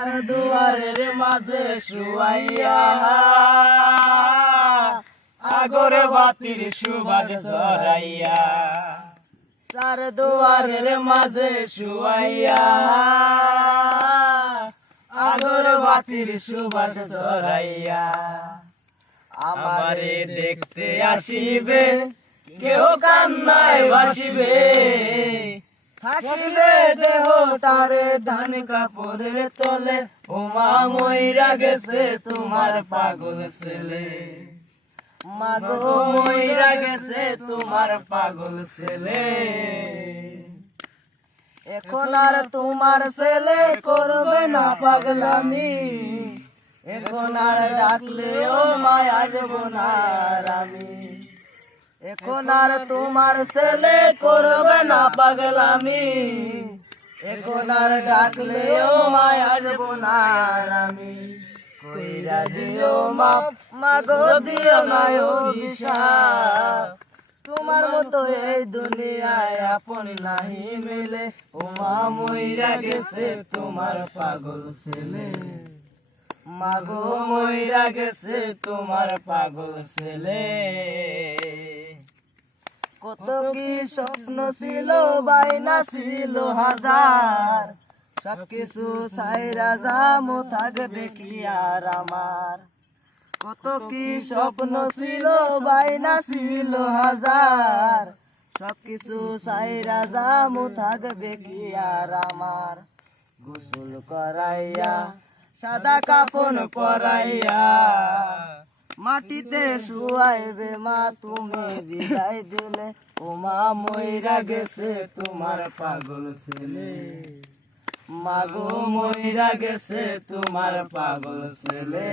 আর দুয়ারের মাঝে শুয়াইয়া আগর বাতির সুবাস ছড়াইয়া, চার দুয়ারের মাঝে শুয়াইয়া আগর বাতির সুবাস ছড়াইয়া, আমারে দেখতে আসিবে কেউ কান্নায় ভাসিবে, থাকিবে দেহটারে ধান কাপড়ের তলে, ওমা মইরা গেছে তোমার পাগল ছেলে, মাগো মইরা গেছে তোমার পাগল ছেলে। এখন আর তোমার ছেলে করবে না পাগলামি, এখন আর ডাকলেও মায় আসবো না আর আমি, এখন আর তোমার ছেলে করবে না পাগলামি, এখন আর ডাকলেও মায় আসবো না আর আমি। কইরা দিও মাপ মাগো দিও না অভিশাপ, তোমার মতো এই দুনিয়ায় আপন নাহি মেলে, ওমা মইরা গেছে তোমার পাগল ছেলে, মাগো মইরা গেছে তোমার পাগল ছেলে। কত কি স্বপ্ন ছিল বাইনা ছিল হাজার, সবকিছু ছাইরা যামু থাকবে কি আর আমার, কত কি স্বপ্ন ছিল বাইনা ছিল হাজার, সবকিছু ছাইরা যামু থাকবে কি আর আমার। গোসল করাইয়া সাদা কাফন পরাইয়া মাটিতে শুয়াইবে মা তুমি বিদায় দিলে, ওমা মইরা গেছে তোমার পাগল ছেলে, মাগো মইরা গেছে তোমার পাগল ছেলে।